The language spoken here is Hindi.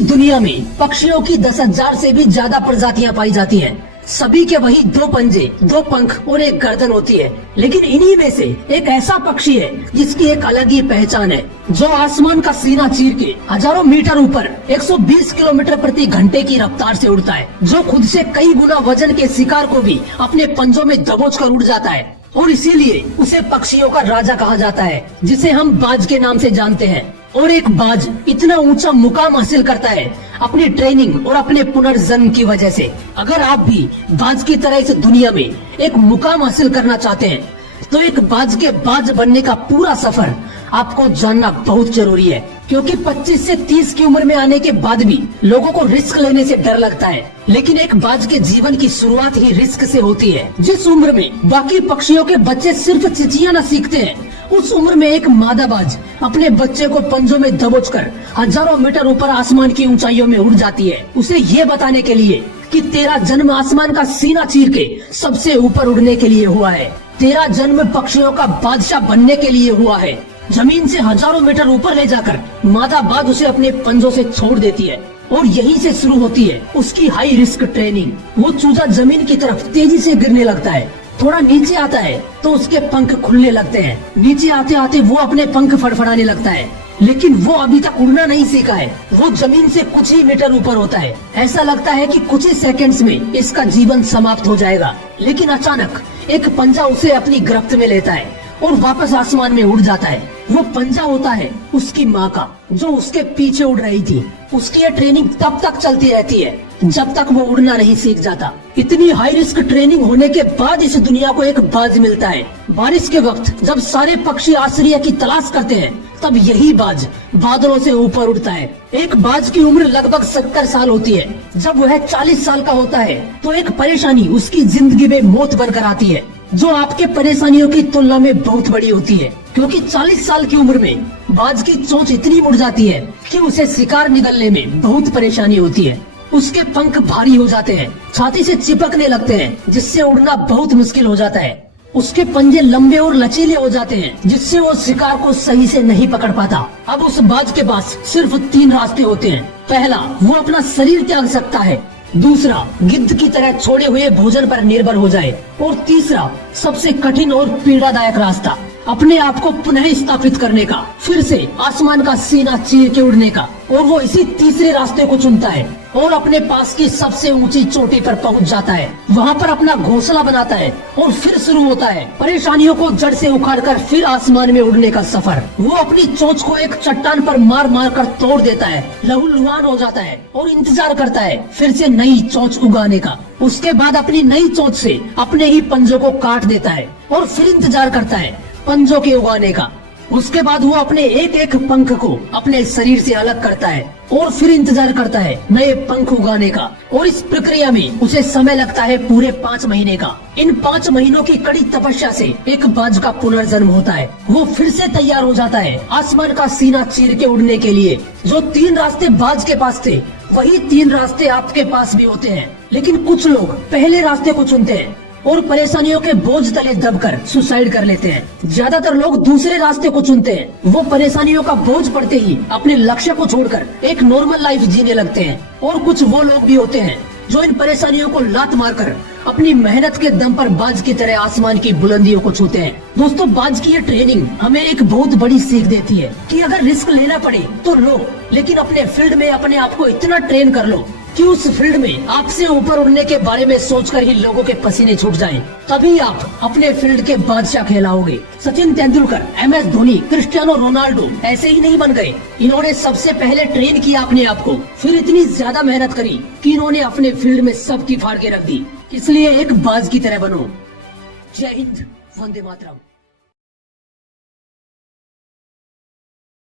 दुनिया में पक्षियों की 10,000 से भी ज्यादा प्रजातियां पाई जाती हैं। सभी के वही 2 पंजे, 2 पंख और एक गर्दन होती है। लेकिन इन्हीं में से एक ऐसा पक्षी है जिसकी एक अलग ही पहचान है, जो आसमान का सीना चीर के हजारों मीटर ऊपर 120 किलोमीटर प्रति घंटे की रफ्तार से उड़ता है, जो खुद से कई गुना वजन के शिकार को भी अपने पंजों में दबोच कर उड़ जाता है। और इसीलिए उसे पक्षियों का राजा कहा जाता है, जिसे हम बाज के नाम से जानते हैं। और एक बाज इतना ऊंचा मुकाम हासिल करता है अपनी ट्रेनिंग और अपने पुनर्जन्म की वजह से। अगर आप भी बाज की तरह इस दुनिया में एक मुकाम हासिल करना चाहते हैं, तो एक बाज के बाज बनने का पूरा सफर आपको जानना बहुत जरूरी है। क्योंकि 25 से 30 की उम्र में आने के बाद भी लोगों को रिस्क लेने से डर लगता है, लेकिन एक बाज के जीवन की शुरुआत ही रिस्क से होती है। जिस उम्र में बाकी पक्षियों के बच्चे सिर्फ चिचियाना सीखते हैं, उस उम्र में एक मादा बाज अपने बच्चे को पंजों में दबोचकर हजारों मीटर ऊपर आसमान की ऊंचाइयों में उड़ जाती है, उसे ये बताने के लिए कि तेरा जन्म आसमान का सीना चीर के सबसे ऊपर उड़ने के लिए हुआ है। तेरा जन्म पक्षियों का बादशाह बनने के लिए हुआ है। जमीन से हजारों मीटर ऊपर ले जाकर मादा बाज उसे अपने पंजों से छोड़ देती है, और यहीं से शुरू होती है उसकी हाई रिस्क ट्रेनिंग। वो चूजा जमीन की तरफ तेजी से गिरने लगता है, थोड़ा नीचे आता है तो उसके पंख खुलने लगते हैं। नीचे आते आते वो अपने पंख फड़फड़ाने लगता है, लेकिन वो अभी तक उड़ना नहीं सीखा है। वो जमीन से कुछ ही मीटर ऊपर होता है। ऐसा लगता है कि कुछ ही सेकंड्स में इसका जीवन समाप्त हो जाएगा, लेकिन अचानक एक पंजा उसे अपनी गिरफ्त में लेता है और वापस आसमान में उड़ जाता है। वो पंजा होता है उसकी माँ का, जो उसके पीछे उड़ रही थी। उसकी ये ट्रेनिंग तब तक चलती रहती है जब तक वो उड़ना नहीं सीख जाता। इतनी हाई रिस्क ट्रेनिंग होने के बाद इस दुनिया को एक बाज मिलता है। बारिश के वक्त जब सारे पक्षी आश्रय की तलाश करते हैं, तब यही बाज बादलों से ऊपर उड़ता है। एक बाज की उम्र लगभग 70 साल होती है। जब वह 40 साल का होता है तो एक परेशानी उसकी जिंदगी में मौत बनकर आती है, जो आपके परेशानियों की तुलना में बहुत बड़ी होती है। क्योंकि 40 साल की उम्र में बाज की चोंच इतनी मुड़ जाती है कि उसे शिकार निगलने में बहुत परेशानी होती है। उसके पंख भारी हो जाते हैं, छाती से चिपकने लगते हैं, जिससे उड़ना बहुत मुश्किल हो जाता है। उसके पंजे लंबे और लचीले हो जाते हैं, जिससे वो शिकार को सही से नहीं पकड़ पाता। अब उस बाज के पास सिर्फ 3 रास्ते होते हैं। पहला, वो अपना शरीर त्याग सकता है। दूसरा, गिद्ध की तरह छोड़े हुए भोजन पर निर्भर हो जाए। और तीसरा, सबसे कठिन और पीड़ादायक रास्ता, अपने आप को पुनः स्थापित करने का, फिर से आसमान का सीना चीर के उड़ने का। और वो इसी तीसरे रास्ते को चुनता है और अपने पास की सबसे ऊंची चोटी पर पहुंच जाता है। वहां पर अपना घोंसला बनाता है और फिर शुरू होता है परेशानियों को जड़ से उखाड़कर फिर आसमान में उड़ने का सफर। वो अपनी चोंच को एक चट्टान पर मार मार कर तोड़ देता है, लहूलुहान हो जाता है और इंतजार करता है फिर से नई चोंच उगाने का। उसके बाद अपनी नई चोंच से अपने ही पंजों को काट देता है और फिर इंतजार करता है पंजों के उगाने का। उसके बाद वो अपने एक एक पंख को अपने शरीर से अलग करता है और फिर इंतजार करता है नए पंख उगाने का। और इस प्रक्रिया में उसे समय लगता है पूरे 5 महीने का। इन 5 महीनों की कड़ी तपस्या से एक बाज का पुनर्जन्म होता है। वो फिर से तैयार हो जाता है आसमान का सीना चीर के उड़ने के लिए। जो 3 रास्ते बाज के पास थे, वही 3 रास्ते आपके पास भी होते हैं। लेकिन कुछ लोग पहले रास्ते को चुनते हैं और परेशानियों के बोझ तले दबकर सुसाइड कर लेते हैं। ज्यादातर लोग दूसरे रास्ते को चुनते हैं। वो परेशानियों का बोझ पड़ते ही अपने लक्ष्य को छोड़कर एक नॉर्मल लाइफ जीने लगते हैं। और कुछ वो लोग भी होते हैं जो इन परेशानियों को लात मारकर अपनी मेहनत के दम पर बाज की तरह आसमान की बुलंदियों को छूते हैं। दोस्तों, बाज की ये ट्रेनिंग हमें एक बहुत बड़ी सीख देती है कि अगर रिस्क लेना पड़े तो लो, लेकिन अपने फील्ड में अपने आप को इतना ट्रेन कर लो कि उस फील्ड में आपसे ऊपर उड़ने के बारे में सोचकर ही लोगों के पसीने छूट जाएं। तभी आप अपने फील्ड के बादशाह कहलाओगे। Sachin Tendulkar, MS Dhoni, Cristiano Ronaldo ऐसे ही नहीं बन गए। इन्होंने सबसे पहले ट्रेन किया अपने आप को, फिर इतनी ज्यादा मेहनत करी कि इन्होंने अपने फील्ड में सबकी फाड़ के रख दी। इसलिए एक बाज की तरह बनो। जय हिंद, वंदे मातरम।